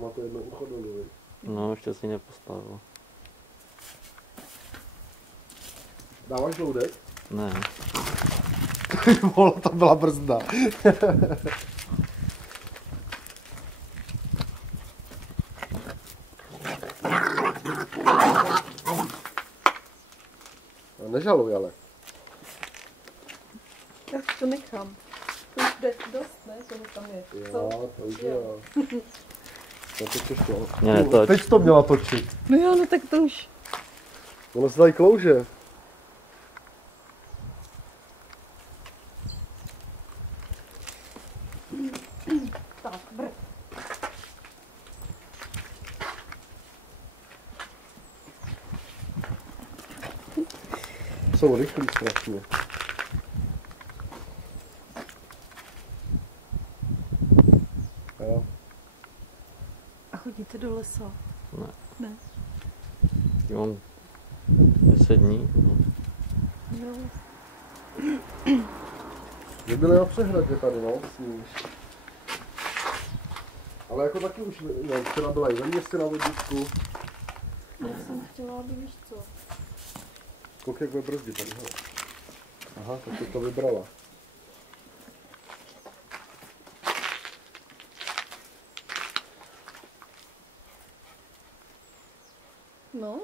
má to jedno ucho dolů. No, ještě si nepostavil. Dáváš žloudek? Ne. Vole, to byla brzda. Nežaluj, ale. Já si to nechám. To už jde dost, ne? Toho tam je. Jo, to už jo. To těžko. Ne, toč. Teď to měla točit. No jo, no tak to už. Ono se tady klouže. Tak, brr. Jsou rychlí strašně. Jo. A chodíte do lesa? Ne. Ne. Já mám 10 dní. No. Jo. My byli na přehradě tady, no, sníš. Ale jako taky už, no, včera byla i ve městě na vodítku. Já jsem chtěla, aby víš co. Kolik jak ve brzdi tady, hele. Aha, tak jsi to vybrala. No.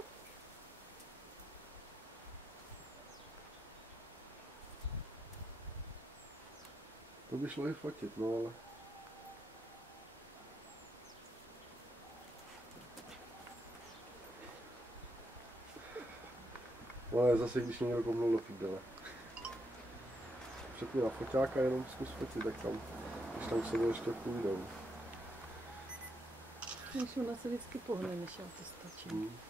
To by šlo i fotit, no ale... Ale zase, když mě někdo komnul do fíbele. Přepni na foťáka, jenom zkus fotit, tak tam, když tam k sobě ještě půjdou. Když ona se vždycky pohne, než já to stačím.